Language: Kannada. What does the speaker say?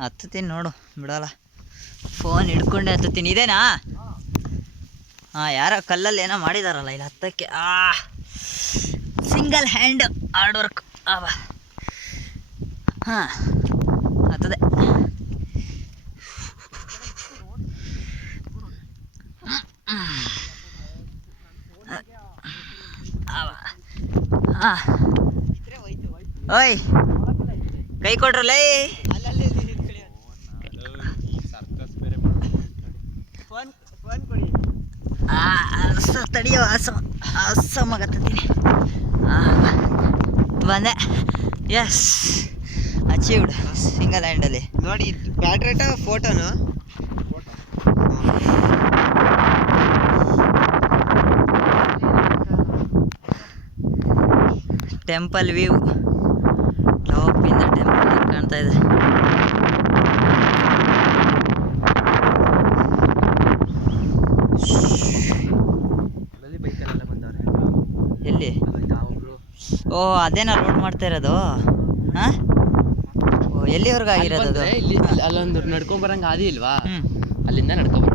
ಹತ್ತುತ್ತೀನಿ ನೋಡು, ಬಿಡಲ್ಲ. ಫೋನ್ ಹಿಡ್ಕೊಂಡೆ ಹತ್ತುತ್ತೀನಿ. ಇದೇನಾ? ಹಾಂ, ಯಾರೋ ಕಲ್ಲಲ್ಲಿ ಏನೋ ಮಾಡಿದಾರಲ್ಲ ಇಲ್ಲಿ ಹತ್ತಕ್ಕೆ. Single hand hard work. ಹಾಂ, ಹತ್ತದೆ. ಹಾಂ, ಓಯ್ ಕೈ ಕೊಟ್ರಲ್ಲೇ. ತಡಿಯೋ, ಅಸಮಾಗತ್ತೀನಿ. ಬಂದೆ. S, achieved. ಸಿಂಗಲ್ ಹ್ಯಾಂಡಲ್ಲಿ ನೋಡಿ. ಬ್ಯಾಟ್ರೇಟ ಫೋಟೋನು ಟೆಂಪಲ್ ವ್ಯೂ. ಟಾಪಿಂದ ಟೆಂಪಲ್ ಕಾಣ್ತಾ ಇದೆ. ಎಲ್ಲಿ? ಓ, ಅದೇನಾ ರೋಡ್ ಮಾಡ್ತಾ ಇರೋದು? ಹಾಂ, ಓ, ಎಲ್ಲಿವರೆಗೂ ಆಗಿರೋದು ಅದು? ಅಲ್ಲೊಂದು ನಡ್ಕೊಂಬರಂಗೆ ಆದಿ ಇಲ್ವಾ, ಅಲ್ಲಿಂದ ನಡ್ಕೊಂಬರ.